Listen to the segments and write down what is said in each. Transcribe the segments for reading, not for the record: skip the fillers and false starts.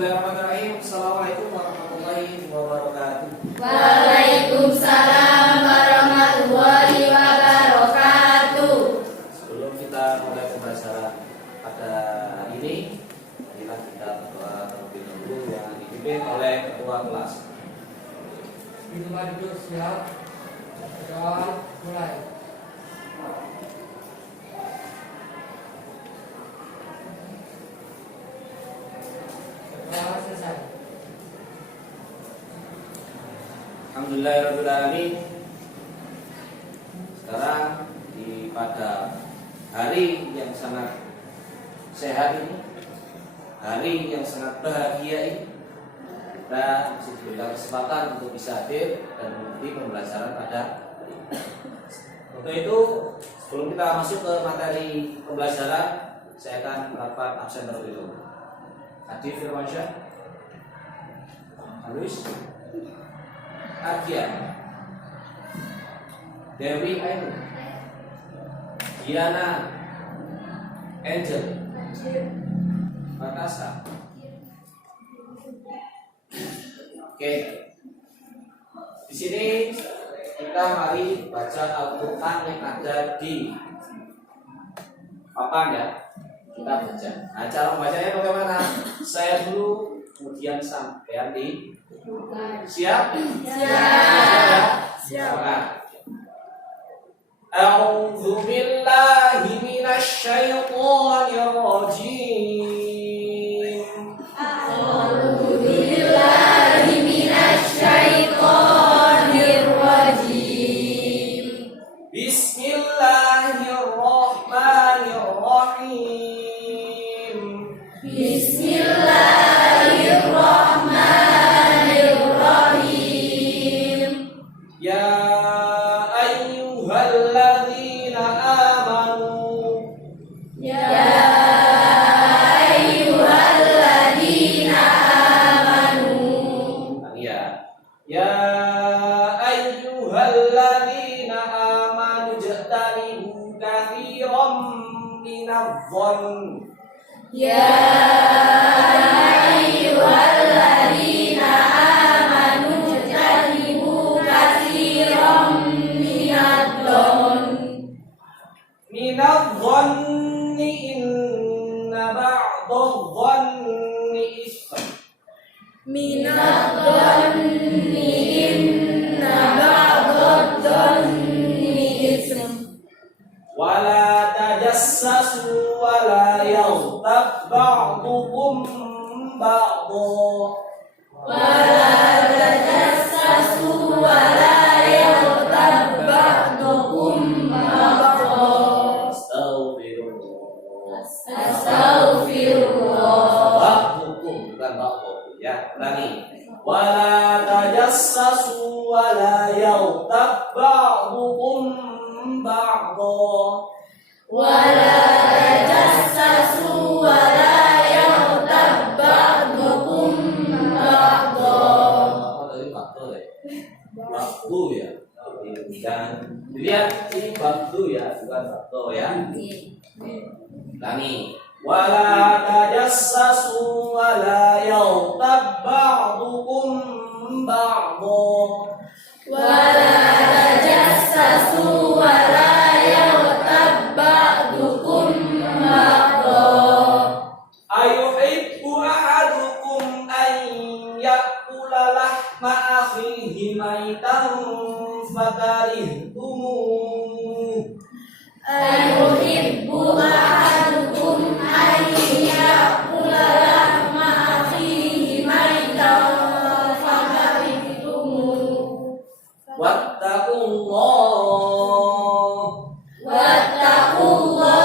Bismillahirrahmanirrahim. Assalamualaikum warahmatullahi wabarakatuh. Waalaikumsalam warahmatullahi wabarakatuh. Sebelum kita mulai pembahasan pada hari ini, marilah kita berdoa terlebih dahulu yang dipimpin oleh ketua kelas. Duduk siap. Berdoa mulai. Berdoa selesai. Alhamdulillahirrahmanirrahim. Sekarang pada hari yang sangat sehat ini, hari yang sangat bahagia ini, kita masih diberikan kesempatan untuk bisa hadir dan mengikuti pembelajaran pada hari ini. Untuk itu, sebelum kita masuk ke materi pembelajaran, saya akan melakukan absen terlebih dahulu. Adi Firmansyah, Halus, Ardian, Dewi Ainun, Diana, Angel, Natasha. Oke, di sini kita mari baca Al-Quran yang ada di papan ya. Kita baca. Nah, cara membacanya bagaimana? Saya dulu, kemudian sampean di. Siap? Siap. A'udzu billahi minasy syaithanir rajim. A'udzu billahi minasy syaithanir rajim. Bismillahirrahmanirrahim. Bismillahirrahmanirrahim. Ya ayyuhalladzina amanu. Ya ayyuhalladzina amanu. Ya ayyuhalladzina amanu jtanibu katsiran minadh-dhann. Ya ayyuhalladzina amanu jtanibu katsiran Minadh-dhanni inna ba'dadh-dhanni ism. minadh-dhanni inna ba'dadh-dhanni ism. Wala tajassasu wala yaghtab ba'dukum ba'dha. Wala tajassasu wala yaghtab ba'dukum ba'dha. Astaghfirullah. Astaghfirullah. Ba'dukum bukan ba'dha ya. Ulangi. Wala tajassasu wala yaghtab ba'dukum ba'dha. Wala tajassasu wala yaghtab ba'dukum ba'dha. Oh, tadi ba'dha ya. Ba'du ya. Dan dilihat ini ba'du ya, bukan ba'dha ya. Ulangi. Wala tajassasu wala yaghtab ba'dukum ba'dha. Wala tajassasu wala yaghtab ba'dukum ba'dha. Ayuhibbu ahadukum an ya'kula lahma akhihi maitan fakarihtumuh. Ayuhibbu ahadukum an ya'kula lahma akhihi maitan fakarihtumuh. Wattaqullah. Wattaqullah.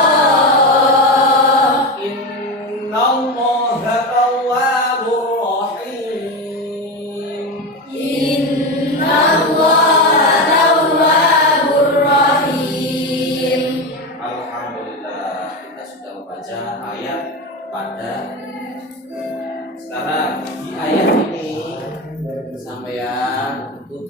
Innallaha tawwabur rahim. Innallaha tawwabur rahim. Alhamdulillah, kita sudah membaca ayat pada sekarang. Di ayat ini sampean untuk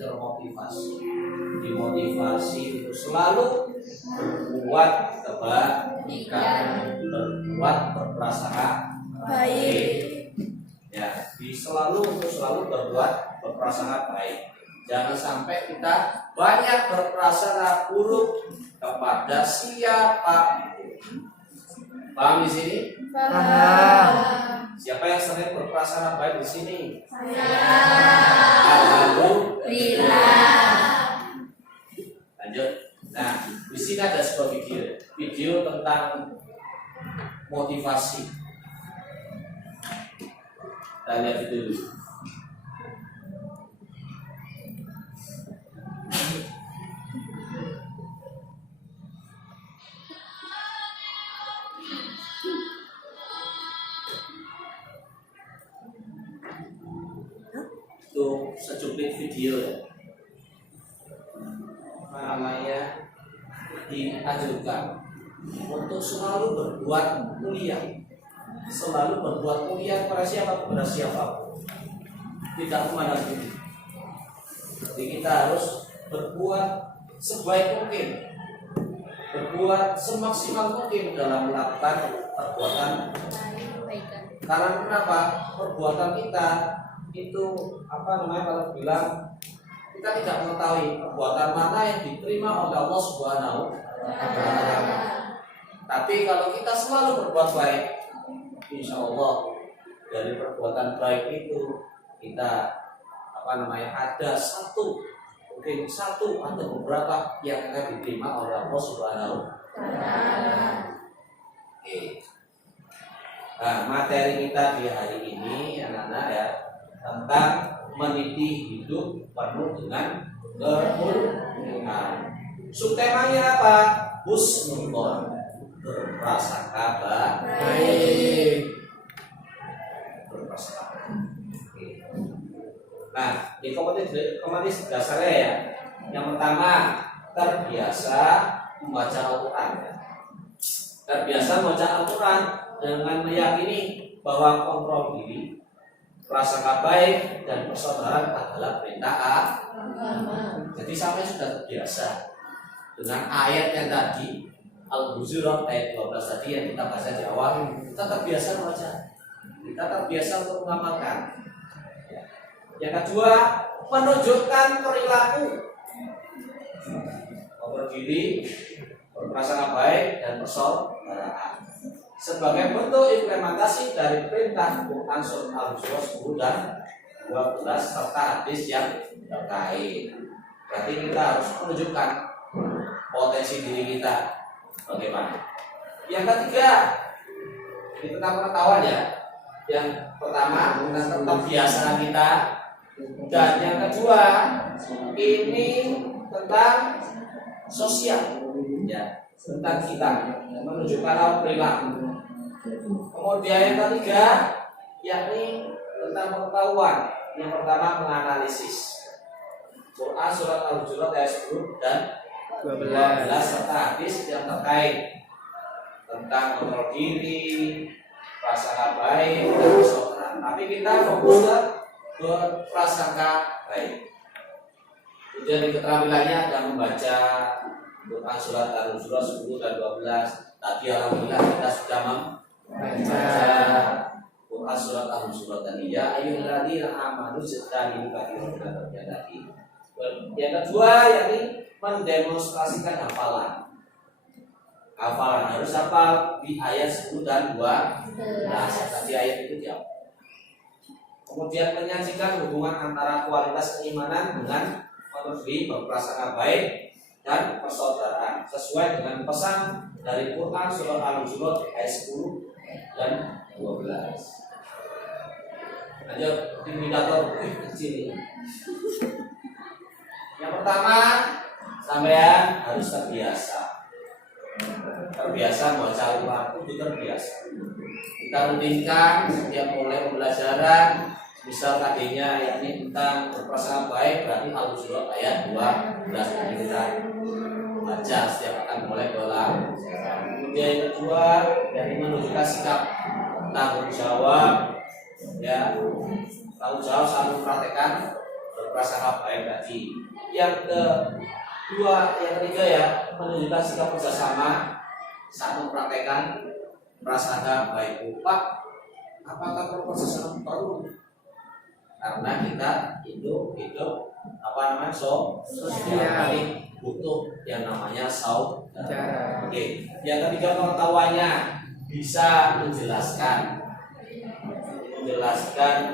dimotivasi untuk selalu berbuat kebaikan, berbuat berprasangka Baik. Ya. selalu berprasangka baik. Jangan sampai kita banyak berprasangka buruk kepada siapa. Paham di sini? Siapa yang sering berprasangka baik di sini? Alhamdulillah. Lanjut. Nah, di sini ada sebuah video tentang motivasi. Kita lihat dulu. Itu secuplik video ya. Apa namanya, dianjurkan untuk selalu berbuat mulia, kepada siapa? Kepada siapapun, tidak memandang diri. Jadi kita harus berbuat sebaik mungkin, berbuat semaksimal mungkin dalam melakukan perbuatan. Karena kenapa? Perbuatan kita itu kalau bilang, kita tidak mengetahui perbuatan mana yang diterima oleh Allah Subhanahu wa Ta'ala. Tapi kalau kita selalu berbuat baik, insya Allah dari perbuatan baik itu kita ada mungkin satu atau beberapa yang akan diterima oleh Allah Subhanahu wa Ta'ala. Oke. Nah, materi kita di hari ini anak-anak ya, tentang meniti hidup penuh dengan kemuliaan. Subtemanya apa? Husnul, berprasangka baik. Berprasangka baik. Nah, di kompetensi dasarnya ya. Yang pertama, terbiasa membaca Al-Quran. Terbiasa membaca Al-Quran dengan meyakini bahwa kontrol diri, prasangka baik dan persaudaraan adalah perintah agama. Jadi sampai sudah terbiasa dengan ayat yang tadi Al-Hujurat ayat 12 tadi yang kita bahasa di awal, kita terbiasa membaca, kita terbiasa untuk mengamalkan. Yang kedua, menunjukkan perilaku kontrol diri, berprasangka baik dan persaudaraan sebagai bentuk implementasi dari perintah Quran Surat Al-Hujurat 10 dan 12 serta hadis yang terkait. Berarti kita harus menunjukkan potensi diri kita bagaimana. Yang ketiga, itu tentang pengetahuan ya. Yang pertama tentang kebiasaan kita, dan yang kedua ini tentang sosial ya, tentang kita menunjukkan perilaku. Kemudian yang ketiga yakni tentang pengetahuan. Yang pertama menganalisis Quran Surat Al-Hujurat ayat 10 dan 12 serta hadis yang terkait tentang kontrol diri, prasangka baik dan persaudaraan. Tapi kita fokus ke berprasangka baik. Kemudian keterampilannya ada membaca Quran Surat Al-Hujurat 10 dan 12. Tadi alhamdulillah kita sudah membaca Quran Surat Al-Hujurat tadi. Ya ayyuhalladzina amanu ijtanibu katsiran minadz tadi. Yang kedua yakni mendemonstrasikan hafalan. Hafalan harus hafal di ayat 10 dan 12. Tadi ayat itu dia. Kemudian menyajikan hubungan antara kualitas keimanan dengan kontrol berprasangka baik dan persaudaraan sesuai dengan pesan dari Quran Surat Al-Hujurat ayat 10 dan 12. Lanjut indikator kecil. Yang pertama, sampean harus terbiasa membaca Al-Quran itu terbiasa. Kita rutinkan setiap mulai pembelajaran. Misal tadinya yakni tentang berprasangka baik, berarti Al-Hujurat ayat 12 ini kita baca setiap akan mulai bola. Kemudian yang kedua yakni menunjukkan sikap tanggung jawab, ya, tanggung jawab saat mempraktekkan berprasangka baik tadi. Yang ketiga ya, menunjukkan sikap kerjasama saat mempraktekkan prasangka baik. Pak, apakah perlu kerjasama? Perlu. karena kita hidup apa namanya sosial, jadi butuh yang namanya saudara. Oke. Yang ketiga, pengetahuannya bisa menjelaskan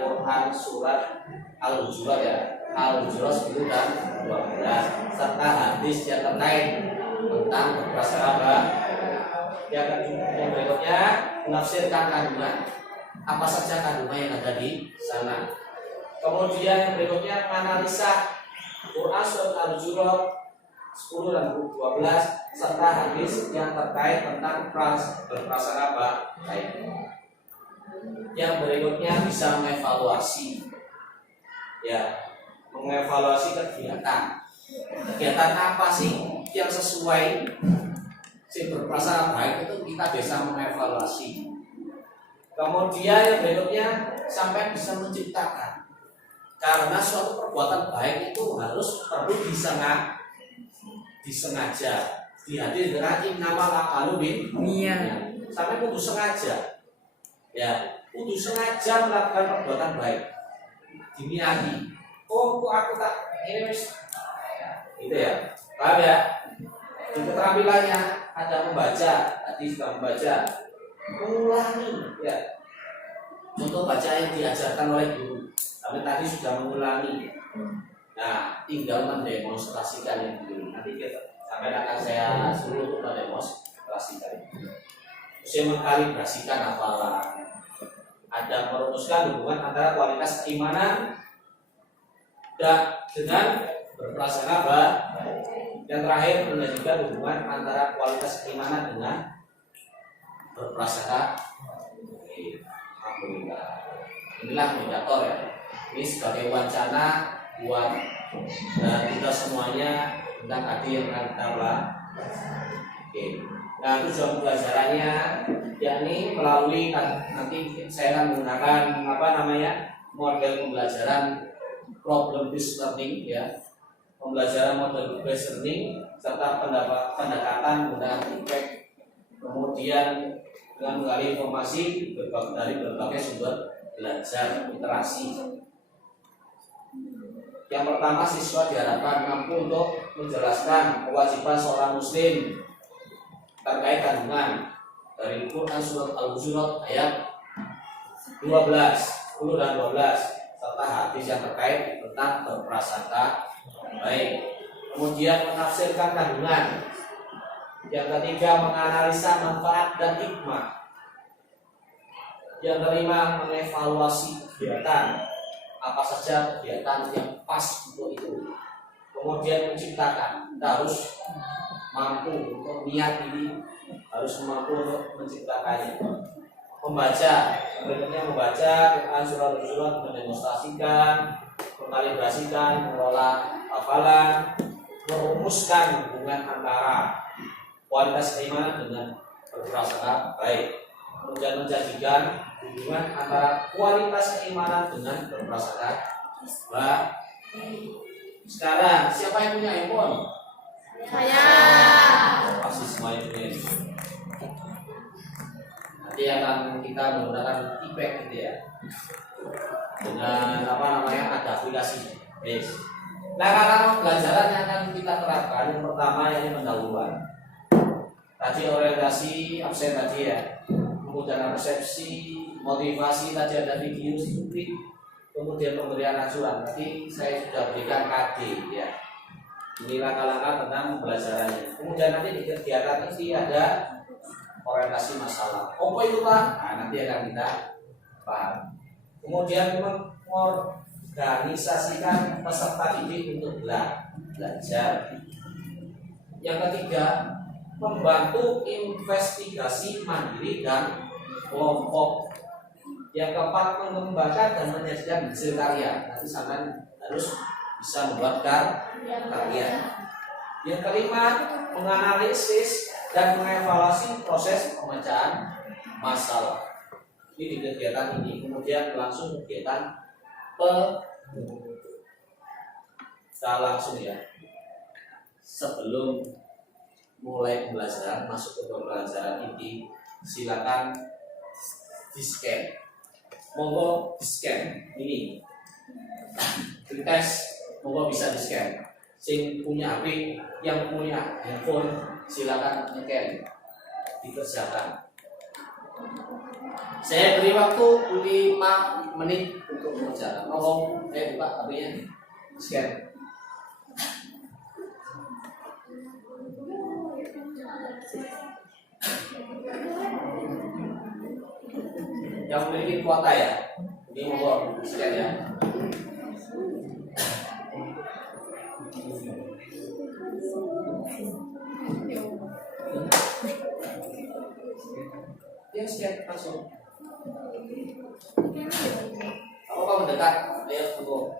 Quran surat Al-Hujurat ya, Al-Hujurat 10 dan 12 serta hadis yang terkait tentang berprasangka. Yang berikutnya, menafsirkan kandungan, apa saja kandungan yang ada di sana. Kemudian yang berikutnya, menganalisa Quran surat Al-Hujurat 10 dan 12 serta hadis yang terkait tentang berprasangka baik. Yang berikutnya, bisa mengevaluasi kegiatan apa sih yang sesuai si berprasangka baik, itu kita bisa mengevaluasi. Kemudian yang berikutnya, sampai bisa menciptakan, karena suatu perbuatan baik itu perlu disengaja. Di hadis dengan innamal a'malu binniyat, sampai kudu sengaja. Ya, kudu sengaja melakukan perbuatan baik. Diniati. Oh, kok aku tak ini wis. Gitu ya. Paham ya? Di keterampilannya ada membaca, tadi sudah membaca. Mengulangi ya. Contoh baca yang diajarkan oleh guru, tapi tadi sudah mengulangi. Nah, tinggal mendemonstrasikan yang dulu. Nanti sampai akan saya suruh untuk mendemonstrasikan. Saya mengkalibrasikan hafalan. Ada merumuskan hubungan antara kualitas keimanan dengan berprasangka baik. Yang terakhir, menunjukkan hubungan antara kualitas keimanan dengan berprasangka. Alhamdulillah. Inilah moderator ya. Ini sebagai wacana buat kita semuanya tentang tadi yang akan kita bahas. Oke. Nah, tujuan pembelajarannya yakni melalui nanti saya akan menggunakan model pembelajaran problem based learning ya. Pembelajaran model based learning serta pendekatan menggunakan feedback, kemudian dengan menggali informasi dari berbagai sumber belajar literasi. Yang pertama, siswa diharapkan mampu untuk menjelaskan kewajiban seorang muslim terkait kandungan dari Quran surat Al-Hujurat ayat 10 dan 12 serta hadis yang terkait tentang berprasangka baik. Kemudian menafsirkan kandungan. Yang ketiga, menganalisa manfaat dan hikmah. Yang kelima, mengevaluasi kegiatan, apa saja kegiatan yang pas untuk itu. Kemudian menciptakan, kita harus mampu untuk niat ini, harus mampu untuk menciptakannya. Membaca, berikutnya membaca Quran surat Al-Hujurat, mendemonstrasikan, mengkalibrasikan, mengelola hafalan, merumuskan hubungan antara kualitas keimanan dengan berprasangka baik. Kemudian menjadikan hubungan antara kualitas keimanan dengan berprasangka baik. Sekarang siapa yang punya handphone? Saya. Pasti semua yang punya. Nanti akan kita menggunakan feedback gitu ya. Dengan ada aplikasi. Yes. Nah, karena pembelajaran yang akan kita terapkan, yang pertama yang pendahuluan. Tadi orientasi absen tadi ya. Kemudian resepsi, motivasi tadi ada video sedikit. Kemudian pemberian acuan. Tadi saya sudah berikan KD ya. Ini langkah-langkah tentang pembelajarannya. Kemudian nanti di kegiatan ini ada orientasi masalah. Apa itu Pak? Nah, nanti akan kita paham. Kemudian mengorganisasikan peserta didik untuk belajar. Yang ketiga, membantu investigasi mandiri dan kelompok. Yang keempat, mengembangkan dan menyajikan hasil karya. Nanti sana harus bisa membuat karya. Yang kelima, menganalisis dan mengevaluasi proses pemecahan masalah. Ini di kegiatan ini. Kemudian langsung kegiatan kita langsung ya. Sebelum mulai pembelajaran, masuk ke pembelajaran ini, silakan di scan. Monggo di scan ini tes monggo bisa di scan. Sing punya HP, yang punya handphone silakan scan, dikerjakan. Saya beri waktu 5 menit untuk mengerjakan. Monggo, buka HP-nya, scan. Yang memiliki kuota ya, ini monggo scan ya. Ya scan langsung. Apa mendekat? Ayo tunggu.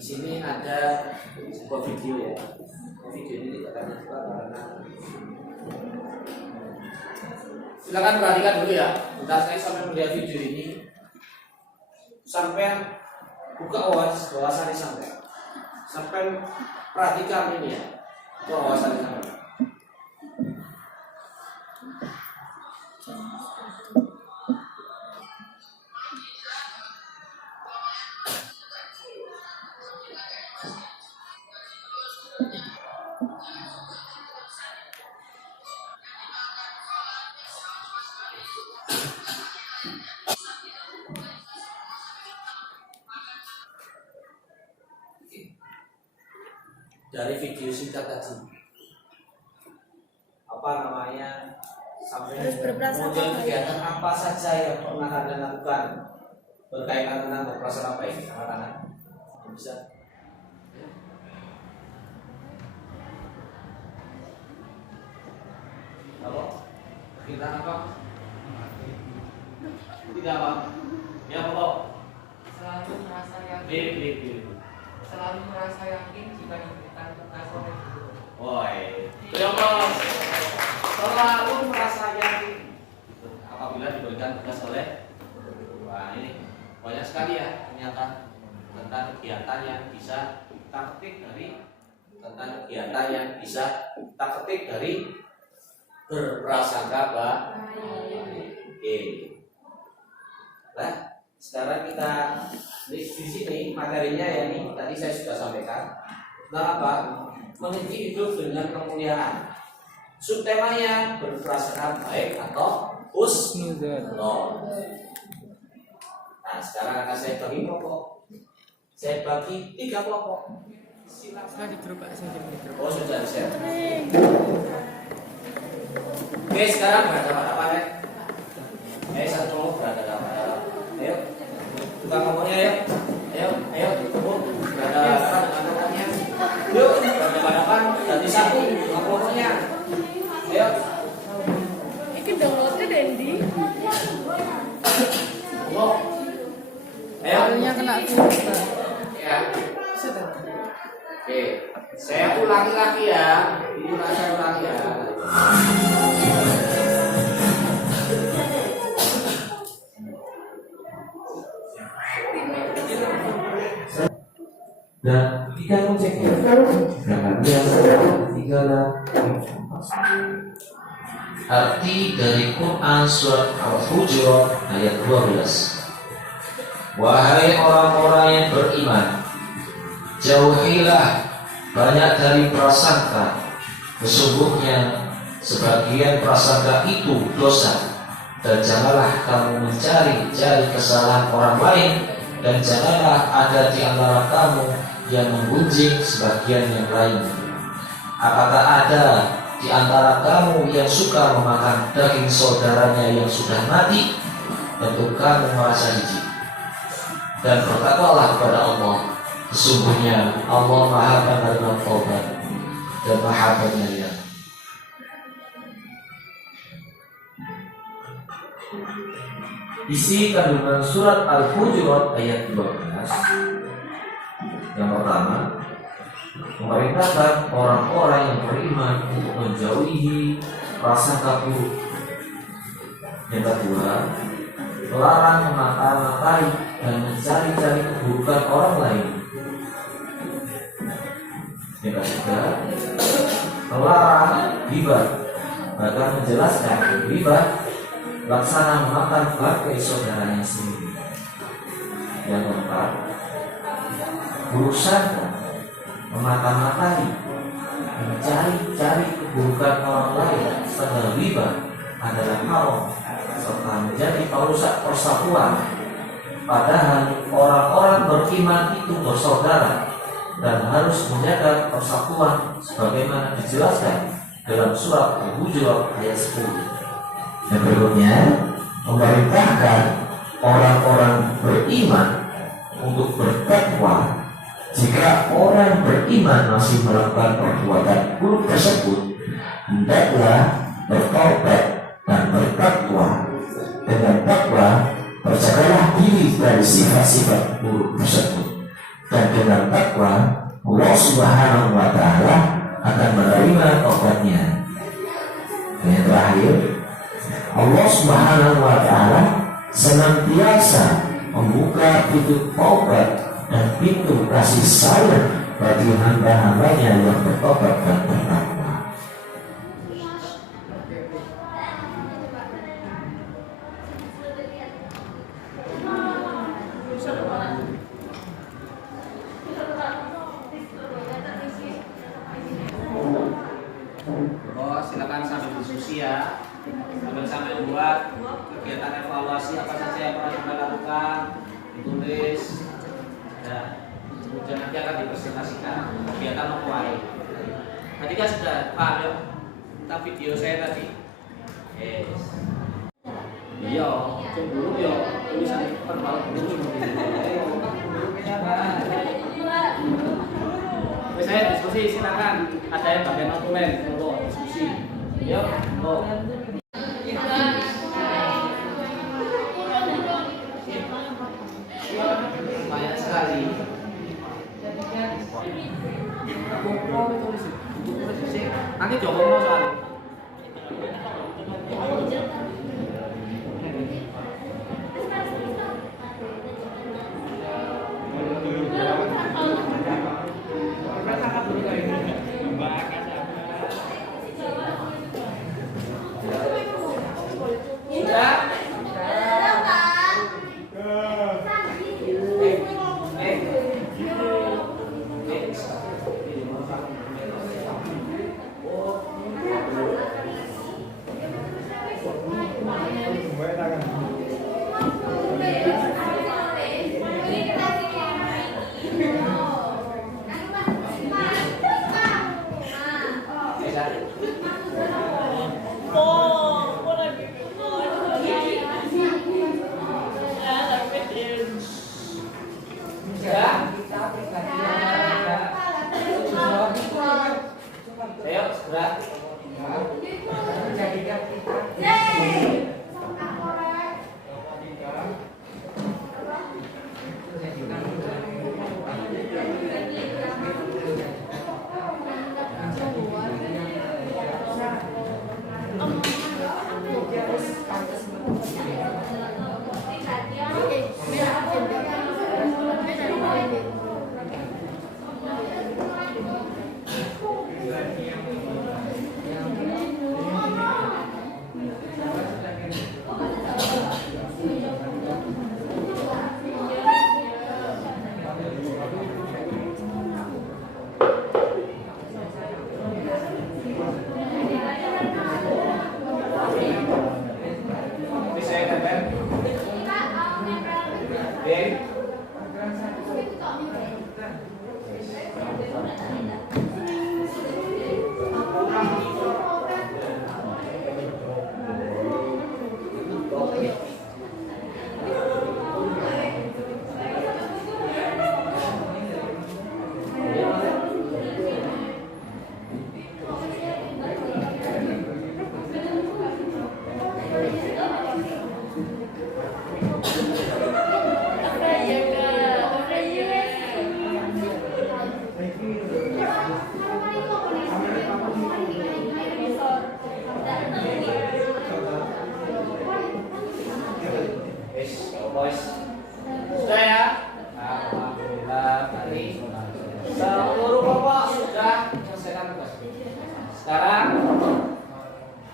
Di sini ada sebuah video ya. Video ini dikatakan juga karena silakan perhatikan dulu ya. Bentar saya sampai melihat video ini sampai buka wawasannya sampai perhatikan ini ya. Buka wawasannya sampai. Dari video singkat tadi apa namanya sampai kemudian kegiatan apa saja yang pernah Anda lakukan berkaitan dengan berprasangka apa ini anak-anak bisa apa kita apa tidak apa ya apa Selalu merasa yakin. Selalu merasa yakin jika diberikan tugas oleh guru. woi terus selalu merasa yakin apabila diberikan tugas oleh wah ini banyak sekali ya ternyata tentang kegiatan yang bisa kita ketik dari berprasangka oke. Nah, sekarang kita di sini materinya ya nih tadi saya sudah sampaikan. Nah, apa? Meniti hidup dengan kemuliaan. Subtemanya berprasangka baik atau husnuzon. Nah, sekarang akan saya bagi kelompok. Saya bagi 3 kelompok. Silakan di grup Oh, sudah share. Oke, sekarang berhadapan-hadapan ya. Satu kelompok berhadapan-hadapan. Ayo, buka kelompoknya ya. Ayo, berhadapan dengan kelompoknya. Yuk, berhadapan-hadapan. Jadi satu, buka kelompoknya. Ayo. Ini downloadnya Dendi. Kelompok. Ayo. Soalnya kena filter. Ya. Oke, saya ulangi lagi ya. Ini saya ulangi ya. Dan ketika mengeceknya dengan biasa ketinggalan arti dari Quran surat Al-Hujurat ayat 12. Wahai orang-orang yang beriman, jauhilah banyak dari prasangka, sesungguhnya sebagian prasangka itu dosa, dan janganlah kamu mencari-cari kesalahan orang lain, dan janganlah ada di antara kamu yang menggunjing sebagian yang lain. Apakah ada di antara kamu yang suka memakan daging saudaranya yang sudah mati? Tentu kamu merasa jijik. Dan bertakwalah kepada Allah. Sesungguhnya Allah Maha Penerima Taubat dan Maha Penyayang. Isi kandungan surat Al-Hujurat ayat 12. Yang pertama, memerintahkan orang-orang yang beriman untuk menjauhi prasangka buruk. Yang kedua, melarang memata-matai dan mencari-cari keburukan orang lain. Yang ketiga, melarang ghibah, bahkan menjelaskan ghibah laksana memakan bangkai saudaranya sendiri. Yang keempat, buruk sangka, memata-matai, mencari-cari keburukan orang lain serta ghibah adalah haram serta menjadi perusak persatuan. Padahal orang-orang beriman itu bersaudara dan harus menjaga persatuan sebagaimana dijelaskan dalam surat Al-Hujurat ayat 10. Yang berikutnya, memerintahkan orang-orang beriman untuk bertakwa. Jika orang beriman masih melakukan perbuatan buruk tersebut, hendaklah bertaubat dan bertakwa. Dengan takwa, berjagalah diri dari sifat-sifat buruk tersebut. Dan dengan takwa, Allah Subhanahu wa Ta'ala akan menerima taubatnya. Dan yang terakhir, Allah Subhanahu wa Ta'ala senantiasa membuka pintu taubat dan pintu kasih sayang bagi hamba-hambanya yang bertobat dan bertakwa. Oh, silakan sambil diskusi ya. Sambil buat kegiatan evaluasi apa saja yang pernah kita lakukan, ditulis, dan kemudian nanti akan dipresentasikan kegiatan offline. Tadi kan sudah Pak, yuk kita video saya tadi. Yes. Iya, cemburu ya tulisan perbal dulu. Saya diskusi, silakan. Ada yang bagian dokumen, lo diskusi. Yuk, lo. Banyak sekali. Nanti coba mau soal. boys. Sudah ya? Alhamdulillah tadi seluruh kelompok sudah menyelesaikan tugas. Sekarang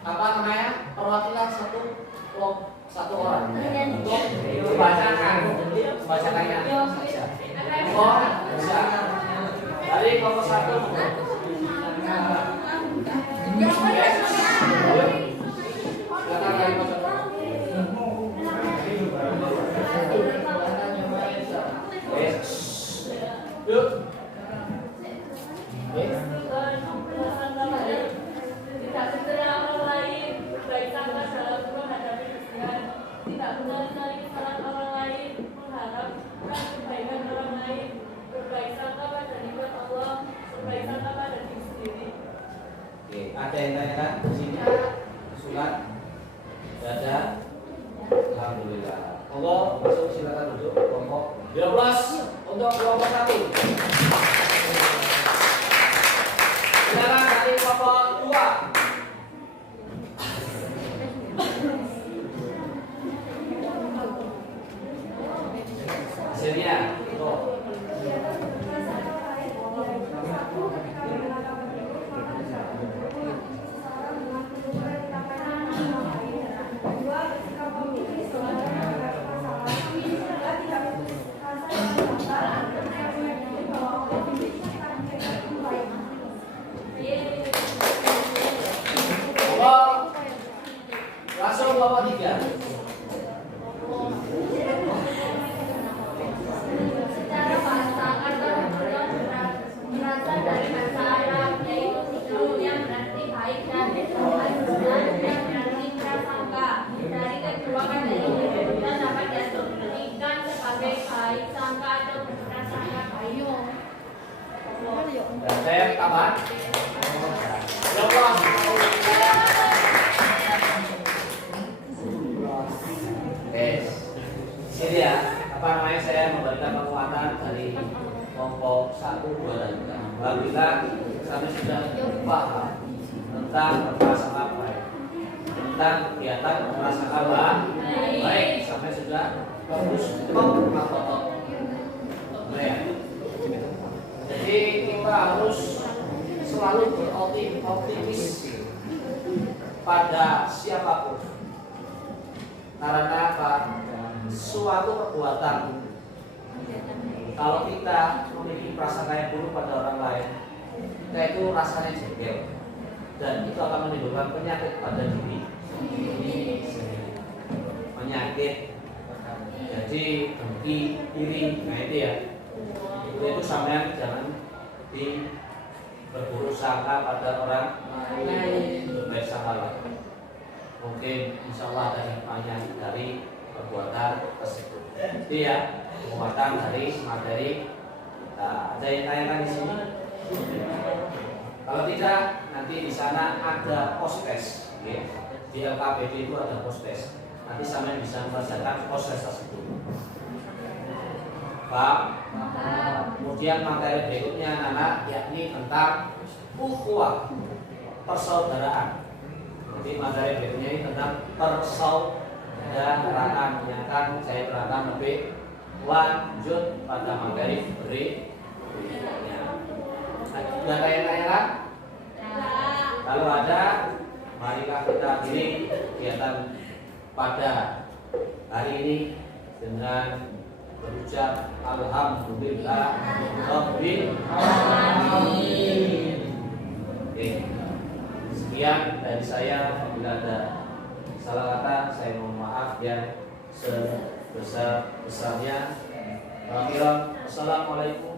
apa namanya? Perwakilan satu orang untuk membacakannya saja. Oh, bisa. Dari kelompok 1. Tidak segera orang lain, berbaik sangka dalam menghadapi ujian, tidak mengenali kesalahan orang lain, mengharapkan kebaikan orang lain, berbaik sangka pada nikmat Allah, berbaik sangka pada diri sendiri. Oke, ada yang tanyakan di sini? Surat? Tidak ada? Alhamdulillah. Monggo masuk, silakan duduk kelompok 12 untuk kelompok 1. Silakan dari kelompok 2. Hasilnya, tuh. Langsung kelompok 3. Secara bahasa kata berasal dari bahasa Arab, yaitu hijau yang berarti baik dan al-husna yang berarti prasangka. Dari kedua kata ini dapat diartikan sebagai baik sangka atau prasangka baik. Dan saya tambah. Oke, sini ya. Apa namanya, saya memberikan penguatan dari kelompok 1, 2, dan 3. Alhamdulillah kami sudah paham tentang prasangka baik, tentang kegiatan prasangka baik sampai sudah bagus top. Ya. Jadi kita harus selalu beroptimis pada siapapun. Karena apa? Suatu perbuatan, kalau kita memiliki prasangka yang buruk pada orang lain, kita itu rasanya jengkel, dan itu akan menimbulkan penyakit pada diri sendiri. Penyakit, jadi dengki, iri, nah itu ya. Itu sampean jangan berburuk sangka pada orang lain, berbaik sangka lah. Mungkin insya Allah ada hikmahnya dari perbuatan tersebut. Jadi ya, penguatan dari materi. Nah, ada yang tanyakan di sini? Kalau tidak, nanti di sana ada post-test. Okay? Di LKPD itu ada post-test. Nanti sampai bisa membacakan post-test tersebut. Pak, kemudian materi berikutnya anak, yakni tentang ukhuwah, persaudaraan. Jadi materi berikutnya ini tentang persaudaraan yang akan saya terangkan lebih lanjut pada materi berikutnya. Sudah tanya-tanya? Kalau ada, marilah kita akhiri kegiatan pada hari ini dengan berucap alhamdulillah rabbil alamin. Oke. Sekian dari saya. Apabila ada salah kata, saya mohon maaf yang sebesar-besarnya. Assalamualaikum